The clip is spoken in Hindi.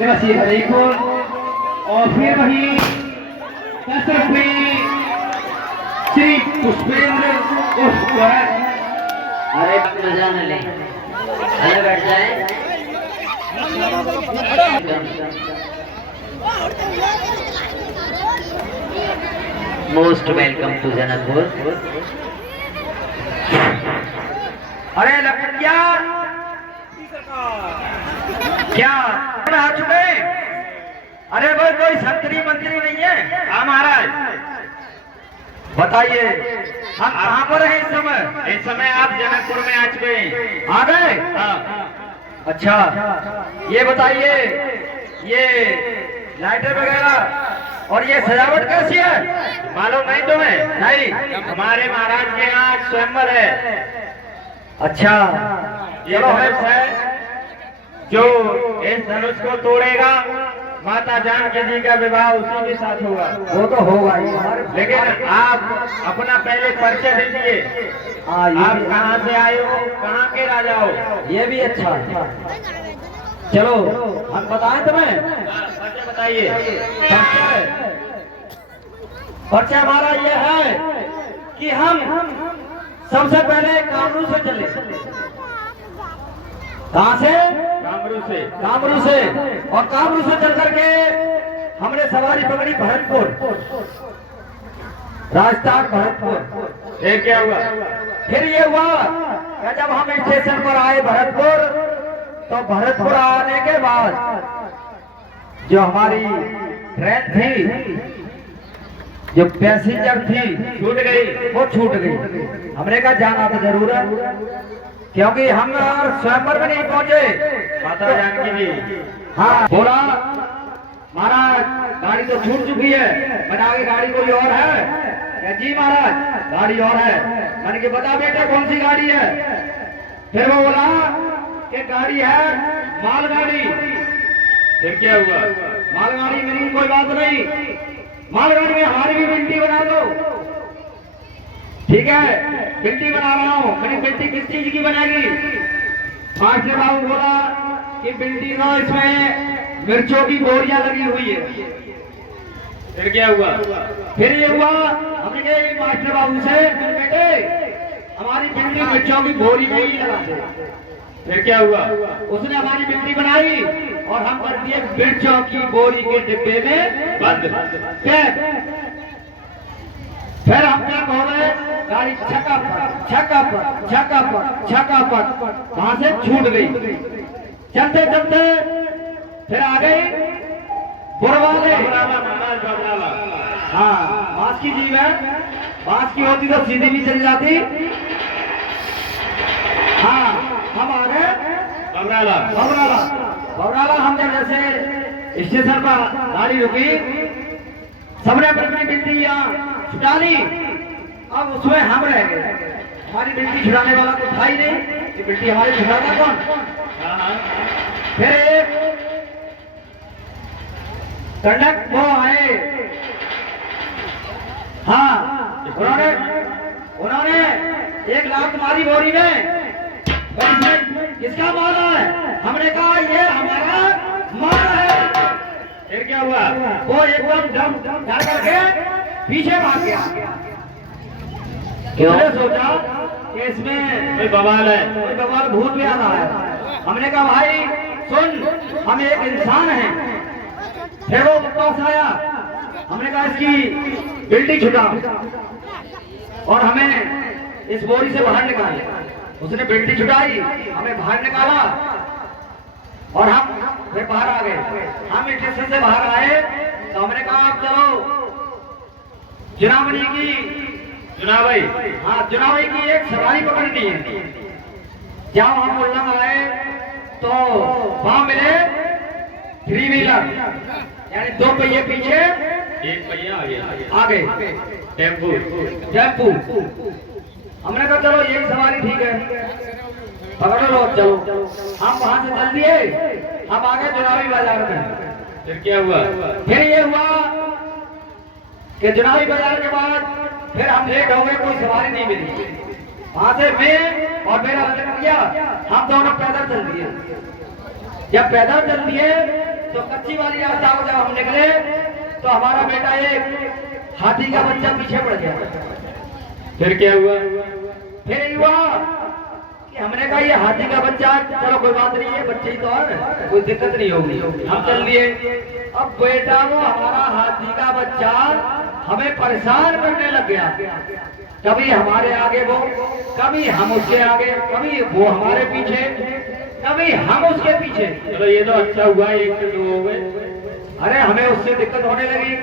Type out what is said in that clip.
निवासी हरिपुर और फिर वही 10 रुपये श्री पुष्पेंद्र उर्फ अरे मजा न ले, अरे बैठ जाए। Most welcome to Janakpur. अरे लखनिया क्या आ चुके? अरे भाई कोई संतरी मंत्री नहीं है? हाँ महाराज बताइए, हम कहाँ पर हैं इस समय? इस समय आप जनकपुर में आ चुके हैं। आ गए? हाँ। अच्छा ये बताइए, ये लाइटर वगैरह और ये सजावट कैसी है? मालूम नहीं तुम्हें? नहीं, हमारे महाराज के यहाँ स्वयंवर है। अच्छा ये धनुष है, जो इस धनुष को तोड़ेगा माता जानकी जी का विवाह उसी के साथ होगा। वो तो होगा ही, लेकिन आप अपना पहले परिचय दीजिए। आप कहाँ से आए हो, कहाँ के राजा हो? ये भी अच्छा है। चलो हम बताएं तुम्हें? परिचय बताइए। परिचय हमारा ये है कि हम सबसे पहले कामरू से चले। कहाँ से? कामरू से। कामरू से, और कामरू से चल करके हमने सवारी पकड़ी भरतपुर, राजस्थान भरतपुर। फिर क्या हुआ? फिर ये हुआ कि जब हम स्टेशन पर आए भरतपुर, तो भरतपुर आने के बाद जो हमारी ट्रेन थी, जो पैसेंजर थी, छूट गई। वो छूट गई। हमने कहा जाना तो जरूर है, क्योंकि हम स्वयंवर में नहीं पहुंचे माता जानकी जी। हाँ बोला महाराज गाड़ी तो छूट चुकी है। मैंने आगे गाड़ी कोई और है क्या? जी महाराज गाड़ी और है। मैंने कहा बता बेटा कौन सी गाड़ी है? फिर वो बोला कि गाड़ी है मालगाड़ी। फिर क्या हुआ? मालगाड़ी में कोई बात नहीं, मालगाड़ी में हमारी भी बिल्टी बना दो। ठीक है बिल्टी बना रहा हूँ। मेरी बिल्टी किस चीज की बनेगी? मास्टर बाबू बोला कि बिल्टी तो इसमें मिर्चों की बोरियां लगी हुई है। फिर क्या हुआ? फिर ये हुआ हमने कहा मास्टर बाबू से, बेटे हमारी बिल्टी मिर्चों की बोरी में ही लगा दे। फिर क्या हुआ? उसने हमारी बिल्टी बनाई और हम कर दिए मिर्चों की बोरी के डिब्बे में बंद। फिर हम क्या कह रहे? गाड़ी छकापट वहां से छूट गई। चलते चलते फिर आ गई बुरवाले। हाँ बांस की जीव है, बांस की होती तो सीधी भी चली जाती। हाँ हम आ गए बबराला। बबराला हम जब जैसे स्टेशन पर गाड़ी रुकी, सबने अपनी बिल्टी यहाँ छुटा ली। अब उसमें हम रह गए। हमारी बिल्टी छुड़ाने वाला तो था ही नहीं, ये बिल्टी हमारी छुड़ाता कौन? फिर एक कंडक वो आए। हाँ उन्होंने एक लात मारी बोरी में। किसका मारा है? हमने कहा ये हमारा मारा है। फिर क्या हुआ? वो एकदम डर करके पीछे भाग गया। सोचा कि इसमें कोई बवाल है, कोई बवाल भूत भी आ रहा है। हमने कहा भाई सुन, हम एक इंसान हैं। फिर वो वापस आया। हमने कहा इसकी बिल्टी छुटा और हमें इस बोरी से बाहर निकाले। उसने बिल्टी छुटाई, हमें बाहर निकाला और हम फिर बाहर आ गए। हम स्टेशन से बाहर आए तो हमने कहा आप चलो चुनावनी की चुनावी, हाँ चुनावी की एक सवारी पकड़नी है। जब हम उल्लंघ आए तो वहां मिले 3 व्हीलर, यानी 2 पहिए पीछे 1 पहिया आगे टेम्पू। हमने कहा चलो यही सवारी ठीक है, पकड़ लो चलो। हम वहां से चल दिए, हम आ गए चुनावी बाजार में। फिर क्या हुआ? फिर ये हुआ कि चुनावी बाजार के बाद फिर हम लेट हो गए, कोई सवारी नहीं मिली। वहां से मैं और मेरा लड़का, हम दोनों पैदल चल दिए। जब पैदल चल दिए तो कच्ची वाली रास्ता को जब हम निकले तो हमारा बेटा एक हाथी का बच्चा पीछे पड़ गया। फिर क्या हुआ? फिर युवा कि हमने कहा ये हाथी का बच्चा, चलो कोई बात नहीं है, बच्चे ही तो है, कोई दिक्कत नहीं होगी, हम चल दिए। अब बेटा वो हमारा हाथी का बच्चा हमें परेशान करने लग गया, कभी हमारे आगे वो, कभी हम उसके आगे, कभी वो हमारे पीछे, कभी हम उसके पीछे। चलो ये तो अच्छा हुआ, एक से दो हो गए। अरे हमें उससे दिक्कत होने लगी।